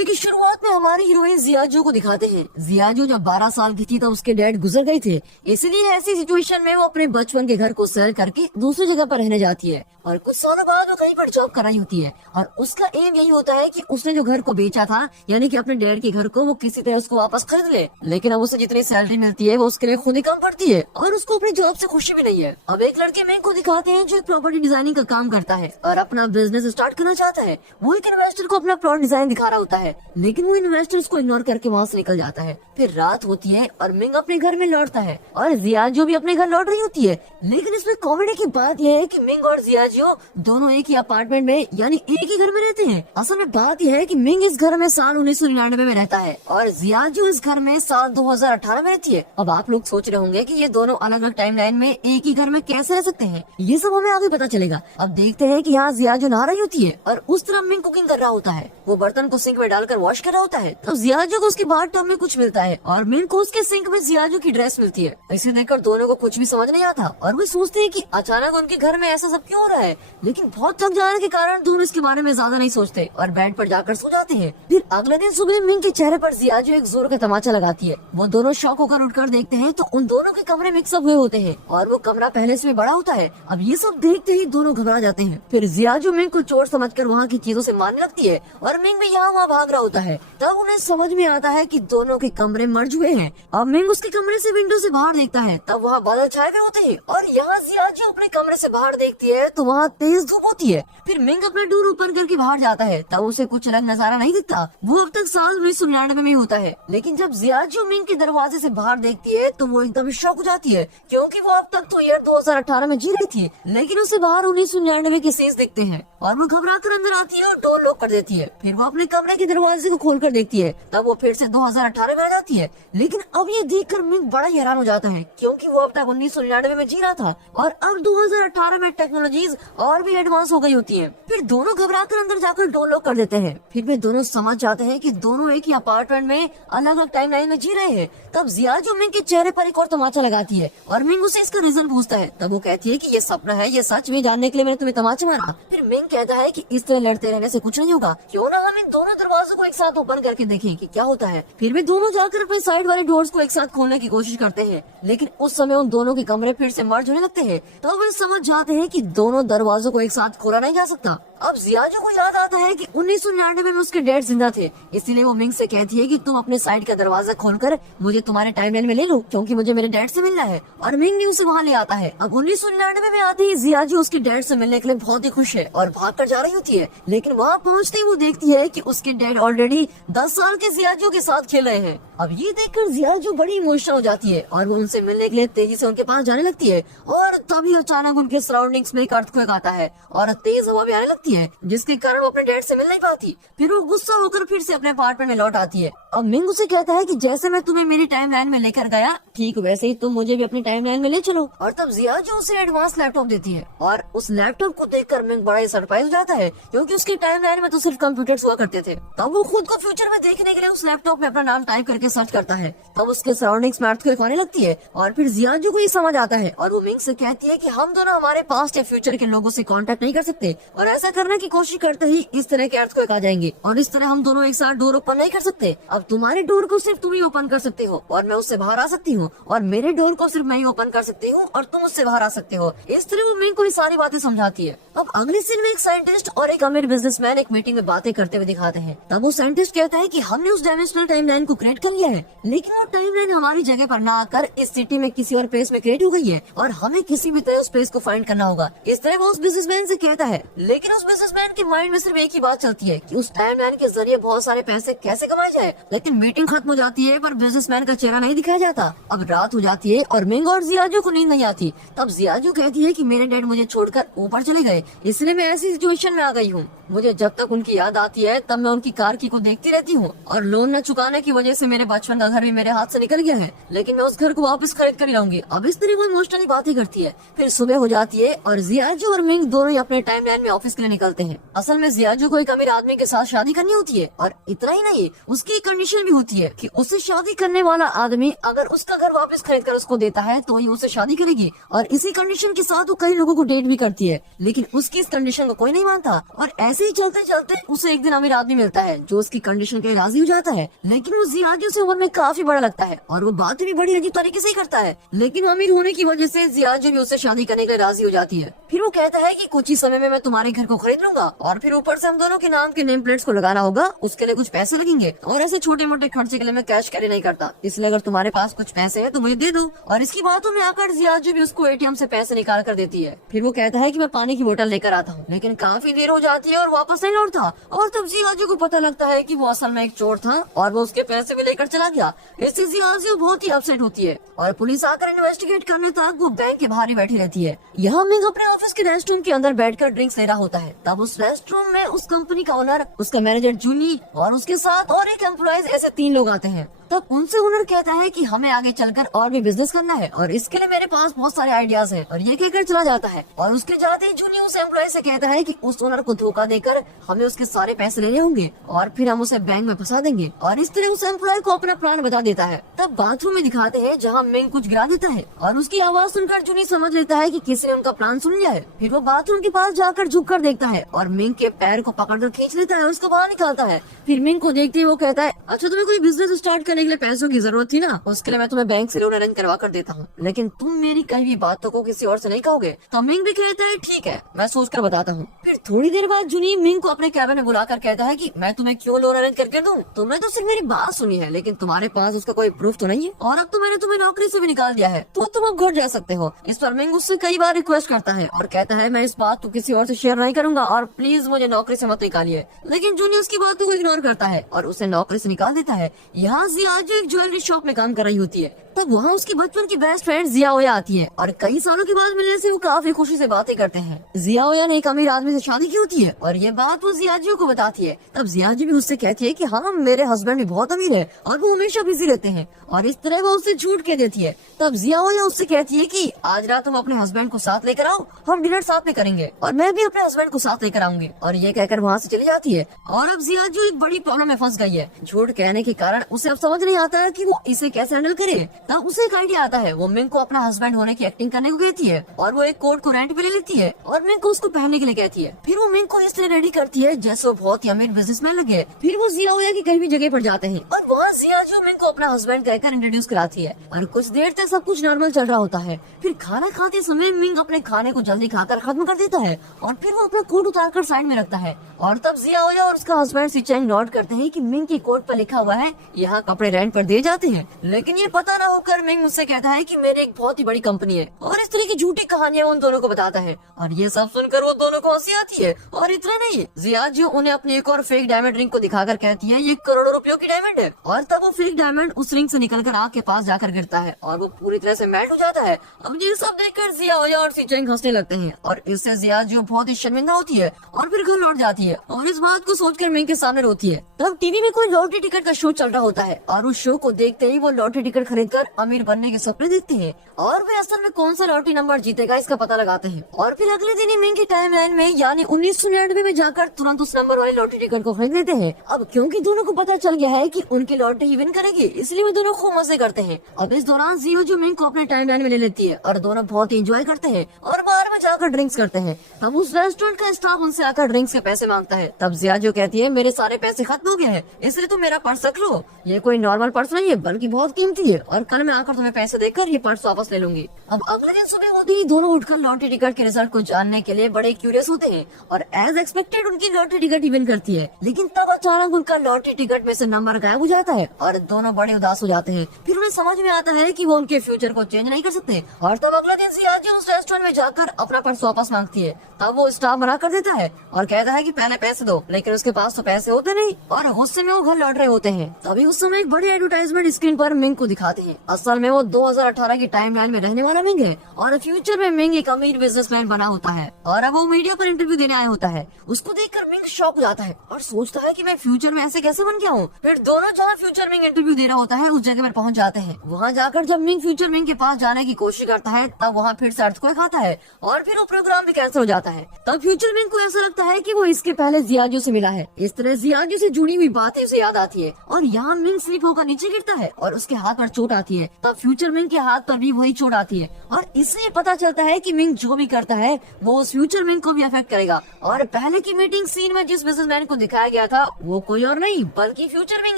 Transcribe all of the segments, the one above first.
Movie की शुरुआत में हमारी हीरोइन जियाजू को दिखाते हैं। जियाजू जब 12 साल की थी तब उसके डैड गुजर गए थे, इसलिए ऐसी सिचुएशन में वो अपने बचपन के घर को सेल करके दूसरी जगह पर रहने जाती है और कुछ सालों बाद वो कहीं पर जॉब कर रही होती है और उसका एम यही होता है कि उसने जो घर को बेचा था यानी कि अपने डैड के घर को वो किसी तरह उसको वापस खरीद ले। लेकिन अब उसे जितनी सैलरी मिलती है वो उसके लिए खुद ही कम पड़ती है और उसको अपनी जॉब से खुशी भी नहीं है। अब एक लड़के में को दिखाते हैं जो एक प्रॉपर्टी डिजाइनिंग का काम करता है और अपना बिजनेस स्टार्ट करना चाहता है। वो एक इन्वेस्टर को अपना प्लॉट डिजाइन दिखा रहा होता है, लेकिन वो इन्वेस्टर उसको इग्नोर करके वहाँ से निकल जाता है। फिर रात होती है और मिंग अपने घर में लौटता है और जियाजू भी अपने घर लौट रही होती है। लेकिन इसमें कॉमेडी की बात यह है कि मिंग और जियाजू दोनों एक ही अपार्टमेंट में यानी एक ही घर में रहते हैं। असल में बात यह है कि मिंग इस घर में साल 1999 में रहता है और जियाजू इस घर में साल 2018 में रहती है। अब आप लोग सोच रहे होंगे कि ये दोनों अलग अलग टाइमलाइन में एक ही घर में कैसे रह सकते हैं, ये सब हमें आगे पता चलेगा। अब देखते हैं कि यहाँ जियाजू नहा रही होती है और उस तरफ मिंग कुकिंग कर रहा होता है। वो बर्तन को सिंक में डालकर वॉश कर रहा होता है। तो जियाजू को उसके बाथ टब में कुछ मिलता है और मिंग को उसके सिंक में जियाजू की ड्रेस मिलती है। इसे देखकर दोनों को कुछ भी समझ नहीं आता और वो सोचते हैं कि अचानक उनके घर में ऐसा सब क्यों हो रहा है। लेकिन बहुत थक जाने के कारण दोनों इसके बारे में ज्यादा नहीं सोचते और बेड पर जाकर सो जाते हैं। फिर अगले दिन सुबह मिंग के चेहरे पर जियाजू एक जोर का तमाचा लगाती है। वो दोनों शॉक होकर उठकर देखते हैं तो उन दोनों के कमरे मिक्सअप हुए होते हैं और वो कमरा पहले से बड़ा होता है। अब ये सब देखते ही दोनों घबरा जाते हैं। फिर जियाजू मिंग को चोर समझकर वहाँ की चीजों से मारने लगती है और मिंग भी यहाँ वहाँ भाग रहा होता है। तब उन्हें समझ में आता है कि दोनों के कमरे मर्ज हुए हैं। अब मिंग उसके कमरे से विंडो से बाहर देखता है, तब वहाँ बादल छाए हुए होते हैं और यहाँ जियाजू अपने कमरे से बाहर देखती है तो वहाँ तेज धूप होती है। फिर मिंग अपना डोर ओपन करके बाहर जाता है, तब उसे कुछ अलग नजारा नहीं दिखता। वो अब तक साल 1999 में होता है। लेकिन जब जियाजू मिंग के दरवाजे से बाहर देखती है तो वो एकदम शॉक हो जाती है, क्योंकि वो अब तक तो ईयर 2018 में जी रही थी, लेकिन उसे बाहर 1999 के सीन्स दिखते हैं और वो घबरा कर अंदर आती है और डोर लॉक कर देती है। फिर वो अपने कमरे के दरवाजे को खोलकर देखती है, तब वो फिर से 2018 में आ जाती है। लेकिन अब ये देखकर मिंग बड़ा ही हैरान हो जाता है, क्योंकि वो अब तक 1999 में जी रहा था और अब 2018 में टेक्नोलॉजीज और भी एडवांस हो गई होती है। फिर दोनों घबरा कर अंदर जाकर डोर लॉक कर देते हैं। फिर वे दोनों समझ जाते हैं कि दोनों एक ही अपार्टमेंट में अलग अलग टाइमलाइन में जी रहे हैं। तब जियाजू मिंग के चेहरे पर एक और तमाचा लगाती है और मिंग उसे इसका रीजन पूछता है। तब वो कहती है कि ये सपना है, ये सच में जानने के लिए मैंने तुम्हें तमाचा मारा। फिर मिंग कहता है कि इस तरह लड़ते रहने से कुछ नहीं होगा, क्यों ना हम इन दोनों दरवाजों को एक साथ ओपन करके देखें कि क्या होता है। फिर वे दोनों जाकर अपने साइड वाले डोर्स को एक साथ खोलने की कोशिश करते हैं, लेकिन उस समय उन दोनों के कमरे फिर से मर्ज होने लगते हैं। तब वे समझ जाते हैं कि दोनों दरवाजों को एक साथ खोला नहीं जा सकता। अब जियाजू को याद आता है कि 1999 में उसके डैड जिंदा थे, इसीलिए वो मिंग से कहती है कि तुम अपने साइड का दरवाजा खोलकर मुझे तुम्हारे टाइमलाइन में ले लो, क्योंकि मुझे मेरे डैड से मिलना है। और मिंग भी उसे वहाँ ले आता है। अब 1999 में आते ही जियाजू उसके डैड से मिलने के लिए बहुत ही खुश है और भाग कर जा रही होती है, लेकिन वहाँ पहुँचते ही वो देखती है कि उसके डैड ऑलरेडी 10 साल के जियाजू के साथ खेल रहे हैं। अब ये देखकर जियाजू बड़ी इमोशनल हो जाती है और वो उनसे मिलने के लिए तेजी से उनके पास जाने लगती है और तभी अचानक उनके सराउंडिंग्स में एक अर्थक्वेक आता है और तेज हवा भी आने लगती है, जिसके कारण वो अपने डैड से मिल नहीं पाती। फिर वो गुस्सा होकर फिर से अपने अपार्टमेंट में लौट आती है। अब मिंग उसे कहता है कि जैसे मैं तुम्हें मेरी टाइमलाइन में लेकर गया, ठीक वैसे ही तुम मुझे भी अपनी टाइमलाइन में ले चलो। और तब जियाजू उसे एडवांस लैपटॉप देती है और उस लैपटॉप को देखकर मिंग बड़ा ही सरप्राइज हो जाता है, क्योंकि उसकी टाइमलाइन में तो सिर्फ कंप्यूटर्स हुआ करते थे। तब वो खुद को फ्यूचर में देखने के लिए उस लैपटॉप में अपना नाम टाइप करके सर्च करता है। तब उसके सराउंडिंग्स में अर्थक्वेक आने लगती है और फिर जियाजू को ये समझ आता है और वो मिंग से कहती है कि हम दोनों हमारे पास्ट या फ्यूचर के लोगों से कांटेक्ट नहीं कर सकते और ऐसा करने की कोशिश करते ही इस तरह के अर्थक्वेक आ जाएंगे और इस तरह हम दोनों एक साथ डोर ओपन नहीं कर सकते। अब तुम्हारे डोर को सिर्फ तुम ही ओपन कर सकते हो और मैं उससे बाहर आ सकती हूँ, और मेरे डोर को सिर्फ मैं ही ओपन कर सकती हूँ और तुम उससे बाहर आ सकते हो। इस तरह वो मिंग को ये सारी बातें समझाती है। अब अगले सीन में एक साइंटिस्ट और एक अमीर बिजनेसमैन एक मीटिंग में बातें करते हुए दिखाते हैं। तब वो साइंटिस्ट कहता है कि हमने उस डायमेंशनल टाइमलाइन को क्रिएट कर लिया है, लेकिन वो टाइमलाइन हमारी जगह पर ना आकर इस सिटी में किसी और प्लेस में क्रिएट हो गई है और हमें किसी भी तरह उस प्लेस को फाइंड करना होगा। इस तरह वो उस बिजनेसमैन से कहता है, लेकिन उस बिजनेसमैन के माइंड में सिर्फ एक ही बात चलती है कि उस टाइमलाइन के जरिए बहुत सारे पैसे कैसे कमाए जाए। लेकिन मीटिंग खत्म हो जाती है पर बिजनेसमैन का चेहरा नहीं दिखाया जाता। अब रात हो जाती है और मिंग और जियाजू को नींद नहीं आती। तब जियाजू कहती है कि मेरे डैड मुझे छोड़कर ऊपर चले गए, इसलिए मैं ऐसी सिचुएशन में आ गई हूँ। मुझे जब तक उनकी याद आती है तब मैं उनकी कार की को देखती रहती हूँ और लोन न चुकाने की वजह से मेरे बचपन का घर भी मेरे हाथ से निकल गया है, लेकिन मैं उस घर को वापस खरीद कर ही रहूंगी। अब इस तरह वो इमोशनली बातें करती है। फिर सुबह हो जाती है और जियाजू और मिंग दोनों ही अपने टाइमलाइन में ऑफिस के लिए निकलते हैं। असल में जियाजू को एक अमीर आदमी के साथ शादी करनी होती है और इतना ही नहीं, उसकी एक कंडीशन भी होती है कि उससे शादी करने वाला आदमी अगर उसका घर वापस खरीद कर उसको देता है तो ही उससे शादी करेगी। और इसी कंडीशन के साथ वो कई लोगों को डेट भी करती है, लेकिन उसकी इस कंडीशन को कोई नहीं मानता। और ऐसे ही चलते चलते उसे एक दिन अमीर आदमी मिलता है जो उसकी कंडीशन के राजी हो जाता है, लेकिन वो जियाजू से उम्र में काफी बड़ा लगता है और वो बातें भी बड़ी अजीब तरीके से ही करता है। लेकिन अमीर होने की वजह से जियाजू भी उससे शादी करने के लिए राजी हो जाती है। फिर वो कहता है कि कुछ ही समय में मैं तुम्हारे घर को खरीद लूंगा और फिर ऊपर से हम दोनों के नाम के नेम प्लेट्स को लगाना होगा, उसके लिए कुछ पैसे लगेंगे और ऐसे छोटे मोटे खर्चे के लिए मैं कैश कैरी नहीं करता, इसलिए अगर तुम्हारे पास कुछ पैसे हैं तो मुझे दे दो। और इसकी बातों में आकर जियाजू भी उसको एटीएम से पैसे निकाल कर देती है। फिर वो कहता है कि मैं पानी की बोतल लेकर आता हूँ, लेकिन काफी देर हो जाती है और वापस नहीं लौटता। और तब जियाजू को पता लगता है कि वो असल में एक चोर था और वो उसके पैसे भी लेकर चला गया। इससे जियाजू बहुत ही अपसेट होती है और पुलिस आकर इन्वेस्टिगेट करने तक वो बैंक के बाहर ही बैठी रहती है। यहाँ मिंग अपने ऑफिस के रेस्ट रूम के अंदर बैठकर ड्रिंक्स ले रहा होता है। तब उस रेस्ट रूम में उस कंपनी का ओनर, उसका मैनेजर जूनी और उसके साथ और एक एम्प्लॉइज, ऐसे 3 लोग आते हैं। तब उनसे ओनर कहता है कि हमें आगे चलकर और भी बिजनेस करना है और इसके लिए मेरे पास बहुत सारे आइडियाज हैं, और ये कहकर चला जाता है। और उसके जाते ही जूनी उस एम्प्लॉय से कहता है कि उस ओनर को धोखा देकर हमें उसके सारे पैसे लेने होंगे और फिर हम उसे बैंक में फंसा देंगे। और इस तरह उस एम्प्लॉय को अपना प्लान बता देता है। तब बाथरूम में दिखाते हैं जहाँ मिंग कुछ गिरा देता है और उसकी आवाज सुनकर जूनी समझ लेता है कि किसी ने उनका प्लान सुन लिया है। फिर वो बाथरूम के पास जाकर झुक कर देखता है और मिंग के पैर को पकड़कर खींच लेता है और उसको बाहर निकालता है। फिर मिंग को देखते ही वो कहता है, अच्छा तुम्हें कोई बिजनेस स्टार्ट करने के लिए पैसों की जरूरत थी ना, उसके लिए मैं तुम्हें बैंक से लोन अरेंज करवा कर देता हूँ, लेकिन तुम मेरी कई भी बातों को किसी और से नहीं कहोगे। तो मिंग भी कहता है ठीक है, मैं सोच कर बताता हूँ। फिर थोड़ी देर बाद जूनी मिंग को अपने कैबिन में बुलाकर कहता है कि मैं तुम्हें क्यों लोन अरेंज करके दूं? तुमने तो सिर्फ मेरी बात सुनी है, लेकिन तुम्हारे पास उसका कोई प्रूफ तो नहीं है, और अब तो मैंने तुम्हें नौकरी से भी निकाल दिया है, तो तुम अब घर जा सकते हो। इस पर मिंग उससे कई बार रिक्वेस्ट करता है और कहता है मैं इस बात को किसी और से शेयर नहीं करूंगा और प्लीज मुझे नौकरी से मत निकालिए। लेकिन जूनी उसकी बातों को इग्नोर करता है और उसे नौकरी से निकाल देता है। यहाँ जियाजू एक ज्वेलरी शॉप में काम कर रही होती है। तब वहाँ उसकी बचपन की बेस्ट फ्रेंड जिया ओया आती है और कई सालों के बाद मिलने से वो काफी खुशी से बातें करते हैं। जिया ओया ने एक अमीर आदमी से शादी की होती है और ये बात वो जियाजू को बताती है। तब जियाजू भी उससे कहती है कि हाँ मेरे हस्बैंड भी बहुत अमीर है और वो हमेशा बिजी रहते हैं, और इस तरह वो उससे झूठ कह देती है। तब जिया ओया उससे कहती है कि आज रात तुम अपने हस्बैंड को साथ लेकर आओ, हम डिनर साथ में करेंगे और मैं भी अपने हस्बैंड को साथ लेकर आऊंगी। और ये कहकर वहाँ से चली जाती है। और अब जियाजू एक बड़ी प्रॉब्लम में फंस गई है। झूठ कहने के कारण उसे अब समझ नहीं आता है कि वो इसे कैसे हैंडल करे। तब उसे एक आइडिया आता है। वो मिंग को अपना हस्बैंड होने की एक्टिंग करने को कहती है और वो एक कोट को रेंट पे ले लेती है और मिंग को उसको पहनने के लिए कहती है। फिर वो मिंग को इस तरह रेडी करती है जैसे वो बहुत ही अमीर बिजनेसमैन लगे। फिर वो जिया ओया की कहीं भी जगह पर जाते हैं और वहाँ जियाजू मिंग को अपना हस्बैंड कहकर इंट्रोड्यूस कराती है और कुछ देर तक सब कुछ नॉर्मल चल रहा होता है। फिर खाना खाते समय मिंग अपने खाने को जल्दी खाकर खत्म कर देता है और फिर वो अपना कोट उतारकर साइड में रखता है। और तब जिया ओया और उसका हस्बैंड सिचेंग नोट करते हैं कि मिंग की कोट पर लिखा हुआ है यहाँ कपड़े रेंट पर दिए जाते हैं। लेकिन ये पता न होकर मिंग मुझसे कहता है कि मेरे एक बहुत ही बड़ी कंपनी है और इस तरह की झूठी कहानियां उन दोनों को बताता है। और ये सब सुनकर वो दोनों को हंसी आती है। और इतना नहीं, जियाजू उन्हें अपनी एक और फेक डायमंड रिंग को दिखाकर कहती है ये करोड़ों रुपयों की डायमंड है। और तब वो फेक डायमंड उस रिंग से निकलकर आग के पास जाकर गिरता है और वो पूरी तरह से मेल्ट हो जाता है। अब ये सब देखकर जिया ओया और सिचेंग हंसने लगते हैं और इससे जियाजू बहुत ही शर्मिंदा होती है और फिर घर लौट जाती है और इस बात को सोचकर मिंग के सामने रोती है। तब टीवी में कोई लॉटरी टिकट का शो चल रहा होता है और उस शो को देखते ही वो लॉटरी टिकट खरीदकर अमीर बनने के सपने देखते हैं और वे असल में कौन सा लॉटरी नंबर जीतेगा इसका पता लगाते हैं। और फिर अगले दिन ही मिंग की टाइमलाइन में यानी 1999 में जाकर तुरंत उस नंबर वाले लॉटरी टिकट को खरीद लेते हैं। अब क्योंकि दोनों को पता चल गया है कि उनकी लॉटरी ही विन करेगी, इसलिए वे दोनों खूब मजे करते हैं। अब इस दौरान जियाजू मिंग को अपने टाइमलाइन में ले लेती है और दोनों बहुत ही एंजॉय करते हैं और बार में जाकर ड्रिंक्स करते हैं। तब उस रेस्टोरेंट का स्टाफ उनसे आकर ड्रिंक्स के पैसे मांगता है। तब जियाजू कहती है मेरे सारे पैसे खत्म हो गए हैं, इसलिए तुम मेरा पर्स रख लो, ये कोई नॉर्मल पर्स नहीं है बल्कि बहुत कीमती है और कल मैं आकर तुम्हें पैसे देकर ये पर्स वापस ले लूंगी। अब अगले दिन सुबह होते ही दोनों उठकर लॉटरी टिकट के रिजल्ट को जानने के लिए बड़े क्यूरियस होते हैं और एज एक्सपेक्टेड उनकी लॉटरी टिकट ही विन करती है। लेकिन तब अचानक उनका लॉटरी टिकट में से नंबर गायब हो जाता है और दोनों बड़े उदास हो जाते हैं। फिर उन्हें समझ में आता है कि वो उनके फ्यूचर को चेंज नहीं कर सकते। और तब अगले दिन जियाजू उस रेस्टोरेंट में जाकर अपना पर्स वापस मांगती है। तब वो स्टाफ मना कर देता है और कहता है कि पहले पैसे दो, लेकिन उसके पास तो पैसे होते नहीं और गुस्से में वो घर लौट रहे होते हैं। तभी उस समय एक बड़ी एडवर्टाइजमेंट स्क्रीन पर मिंग को दिखाते हैं। असल में वो 2018 की टाइमलाइन में रहने वाला मिंग है और फ्यूचर में मिंग एक अमीर बिजनेसमैन बना होता है और अब वो मीडिया पर इंटरव्यू देने आया होता है। उसको देखकर मिंग शॉक हो जाता है और सोचता है कि मैं फ्यूचर में ऐसे कैसे बन गया हूँ। फिर दोनों जहाँ फ्यूचर मिंग इंटरव्यू दे रहा होता है उस जगह पर पहुँच जाते हैं। वहाँ जाकर जब मिंग फ्यूचर मिंग के पास जाने की कोशिश करता है तब वहाँ फिर से अर्थक्वेक आता है और फिर वो प्रोग्राम भी कैंसिल हो जाता है। तब फ्यूचर मिंग को ऐसा लगता है कि वो इसके पहले जियाजो से मिला है। इस तरह जियाजो से जुड़ी हुई बातें उसे याद आती है और यहाँ मिंग स्लिप होकर नीचे गिरता है और उसके हाथ पर चोट आती है। तब फ्यूचर मिंग के हाथ पर भी वही चोट आती है और इससे पता चलता है कि मिंग जो भी करता है वो उस फ्यूचर मिंग को भी अफेक्ट करेगा। और पहले की मीटिंग सीन में जिस बिजनेसमैन को दिखाया गया था वो कोई और नहीं बल्कि फ्यूचर मिंग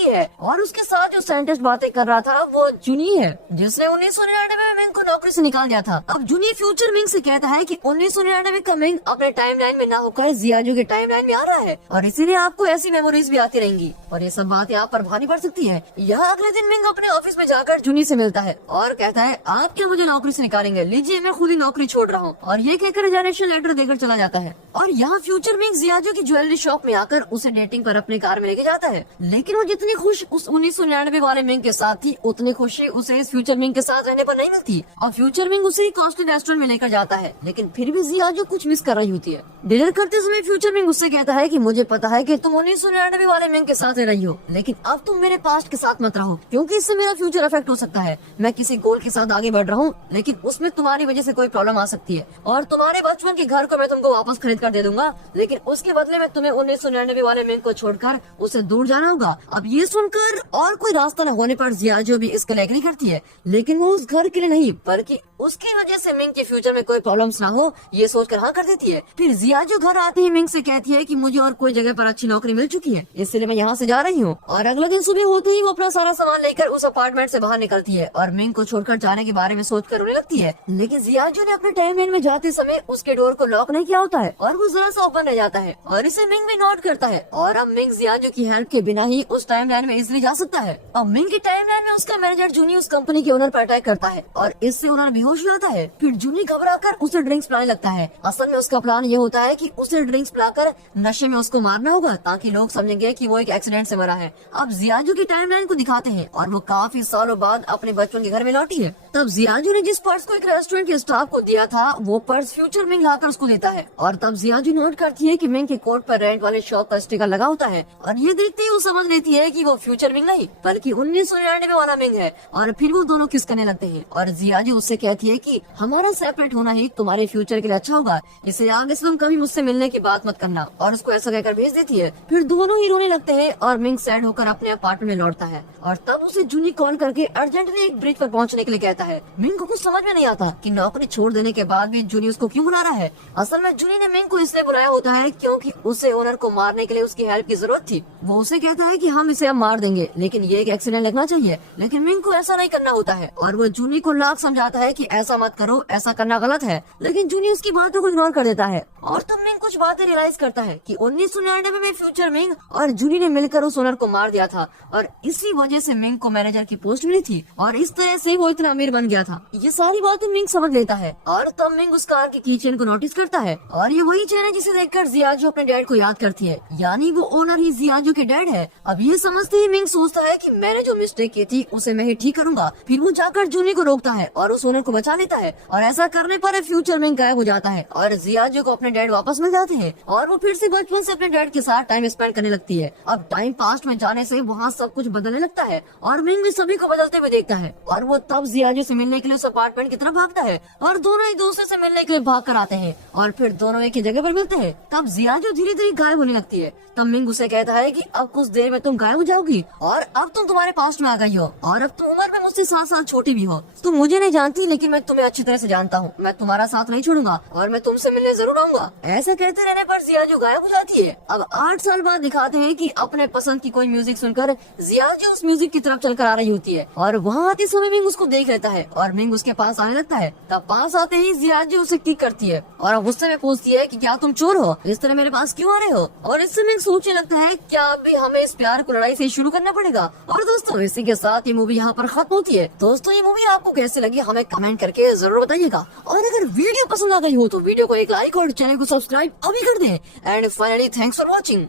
ही है और उसके साथ जो साइंटिस्ट बातें कर रहा था वो जूनी है, जिसने 1999 में मिंग को नौकरी से निकाल दिया था। अब जूनी फ्यूचर मिंग से कहता है कि 1999 का मिंग अपने टाइमलाइन में ना होकर जियाजो के टाइमलाइन में आ रहा है और इसीलिए आपको ऐसी मेमोरीज भी आती रहेंगी और ये सब बातें आप पर भारी पड़ सकती है। यह अगले दिन मिंग अपने ऑफिस में जाकर जूनी से मिलता है और कहता है आप क्या मुझे नौकरी से निकालेंगे, लीजिए मैं खुद ही नौकरी छोड़ रहा हूँ। और ये कहकर रिजाइनेशन लेटर देकर चला जाता है। और यहाँ फ्यूचर मिंग जियाजो की ज्वेलरी शॉप में आकर उसे डेटिंग पर अपनी कार में लेके जाता है, लेकिन वो जितनी खुश उस 1999 वाले मिंग के साथ थी उतनी खुशी उसे इस फ्यूचर मिंग के साथ रहने पर नहीं मिलती। और फ्यूचर मिंग उसे कॉस्टली रेस्टोरेंट में लेकर जाता है, लेकिन फिर भी जियाजो कुछ मिस कर रही होती है। डिनर करते समय फ्यूचर मिंग उससे कहता है कि मुझे पता है कि तुम 1999 वाले मिंग के साथ रह रही हो, लेकिन अब तुम मेरे पास्ट के साथ मत रहो क्योंकि इससे मेरा फ्यूचर अफेक्ट हो सकता है। मैं किसी गोल के साथ आगे बढ़ रहा हूँ लेकिन उसमें तुम्हारी वजह से कोई प्रॉब्लम आ सकती है और तुम्हारे बचपन के घर को मैं तुमको वापस खरीद कर दे दूंगा, लेकिन उसके बदले में तुम्हें 1999 वाले मिंग को छोड़कर उसे दूर जाना होगा। अब ये सुनकर और कोई रास्ता न होने पर जियाजो भी इसके लिए एग्री करती है, लेकिन वो उस घर के लिए नहीं बल्कि उसकी वजह से मिंग के फ्यूचर में कोई प्रॉब्लम्स ना हो ये सोचकर हाँ कर देती है। फिर जियाजो घर आते ही मिंग से कहती है कि मुझे और कोई जगह पर अच्छी नौकरी मिल चुकी है, इसलिए मैं यहाँ से जा रही हूँ। और अगले दिन सुबह होते ही वो अपना सारा सामान लेकर उस अपार्टमेंट से बाहर निकलती है और मिंग को छोड़कर जाने के बारे में सोचकर रोने लगती है, लेकिन जियाजो ने अपने टाइमलाइन में जाते समय उसके डोर को लॉक नहीं किया होता है और वो जरा सा ओपन रह जाता है और इसे मिंग भी नोट करता है और अब मिंग जियाजो की हेल्प के बिना ही उस टाइमलाइन में इजिली जा सकता है। अब मिंग की टाइमलाइन में उसका मैनेजर जूनी उस कंपनी के ओनर पर अटैक करता है और इससे ओनर बेहोश हो जाता है। फिर जूनी घबराकर उसे ड्रिंक्स पिलाने लगता है। असल में उसका प्लान ये होता है कि उसे ड्रिंक्स पिलाकर नशे में उसको मारना होगा ताकि लोग समझेंगे कि वो एक एक्सीडेंट से मरा है। अब जियाजो की टाइमलाइन को दिखाते हैं और वो काफी सालों बाद अपने बचपन के घर में लौटी है। तब जियाजो ने जिस पर्स को एक रेस्टोरेंट के स्टाफ को दिया था वो पर्स फ्यूचर मिंग लाकर उसको देता है और तब जियाजो नोट करती है कि मिंग के कोट पर रेंट वाले शॉप का स्टिकर लगा होता है और ये देखते ही वो समझ लेती है कि वो फ्यूचर मिंग नहीं बल्कि 1999 वाला मिंग है। और फिर वो दोनों किस करने लगते हैं और जियाजो उससे कहती है कि हमारा सेपरेट होना ही तुम्हारे फ्यूचर के लिए अच्छा होगा, इसलिए आगे से तुम कभी मुझसे मिलने की बात मत करना, और उसको ऐसा कहकर भेज देती है। फिर दोनों ही रोने लगते हैं और मिंग सैड होकर अपने अपार्टमेंट में लौटता है और तब उसे जूनी कॉल करके अर्जेंटली एक ब्रिज पर पहुंचने के लिए कहता है। मिंग को कुछ समझ में नहीं आता कि नौकरी छोड़ देने के बाद भी जूनी उसको क्यों बुला रहा है। असल में जूनी ने मिंग को इसलिए बुलाया होता है क्योंकि उसे ओनर को मारने के लिए उसकी हेल्प की जरूरत थी। वो उसे कहता है कि हम इसे अब मार देंगे लेकिन ये एक एक्सीडेंट लगना चाहिए, लेकिन मिंग को ऐसा नहीं करना होता है और वो जूनी को लाख समझाता है कि ऐसा मत करो, ऐसा करना गलत है, लेकिन जूनी उसकी बातों को इग्नोर कर देता है। और तब मिंग कुछ बातें रियलाइज करता है कि 1999 में फ्यूचर मिंग और जूनी ने मिलकर उस ओनर को मार दिया था और इसी वजह से मिंग को मैनेजर की पोस्ट मिली थी और इस तरह से वो इतना अमीर बन गया था। ये सारी बातें मिंग समझ लेता है और तब मिंग उस कार की कीचेन को नोटिस करता है और ये वही चेन है जिसे देखकर जियाजो अपने डैड को याद करती है, यानी वो ओनर ही जियाजो के डैड है। अब ये समझते ही मिंग सोचता है कि मैंने जो मिस्टेक की थी उसे मैं ही ठीक करूंगा। फिर वो जाकर जूनी को रोकता है और उस ओनर को बचा लेता है और ऐसा करने पर फ्यूचर मिंग गायब हो जाता है और जियाजो को अपने डैड वापस मिल जाते हैं और वो फिर से बचपन से अपने डैड के साथ टाइम स्पेंड करने लगती है। अब टाइम पास्ट में जाने से वहाँ सब कुछ बदलने लगता है और मिंग भी सभी को बदलते हुए देखता है और वो तब जियाजो से मिलने के लिए उस अपार्टमेंट की तरफ भागता है और दोनों एक दूसरे से मिलने के लिए भाग कर आते हैं और फिर दोनों एक ही जगह पर मिलते हैं। तब जियाजो धीरे धीरे गायब होने लगती है। तब मिंग उसे कहता है कि अब कुछ देर में तुम गायब हो जाओगी और अब तुम तुम्हारे पास्ट में आ गई हो और अब तुम उम्र में मुझसे 7 साल छोटी भी हो। तुम मुझे नहीं जानती लेकिन मैं तुम्हें अच्छी तरह से जानता हूँ। मैं तुम्हारा साथ नहीं छोड़ूंगा और मैं तुमसे मिलने जरूर आऊंगा। ऐसा कहते रहने पर जियाजो गायब हो जाती है। अब 8 साल बाद दिखाते हैं कि अपने पसंद की कोई म्यूजिक सुनकर जियाजो उस म्यूजिक की तरफ चलकर आ रही होती है और वहाँ आते समय मिंग उसको देख लेता है और मिंग उसके पास आने लगता है। तब पास आते ही जियाजो उसे किक करती है और अब गुस्से में पूछती है कि क्या तुम चोर हो, इस तरह मेरे पास क्यों आ रहे हो। और इससे मिंग सोचने लगता है क्या अब भी हमें इस प्यार को लड़ाई से शुरू करना पड़ेगा। और दोस्तों इसी के साथ ये मूवी यहाँ पर खत्म होती है। दोस्तों ये मूवी आपको कैसे लगी हमें कमेंट करके जरूर बताइएगा और अगर वीडियो पसंद आ गई हो तो वीडियो को एक लाइक और चैनल को सब्सक्राइब अभी कर दें। And finally thanks for watching.